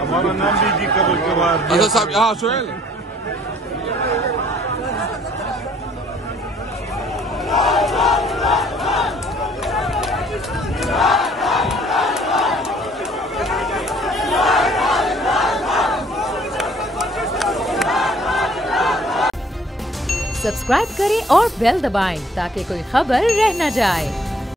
हमारा नाम लीजिए कबल के बाद। अच्छा साहब, हाँ सुहेल। सब्सक्राइब करें और बेल दबाएं ताकि कोई खबर रह न जाए।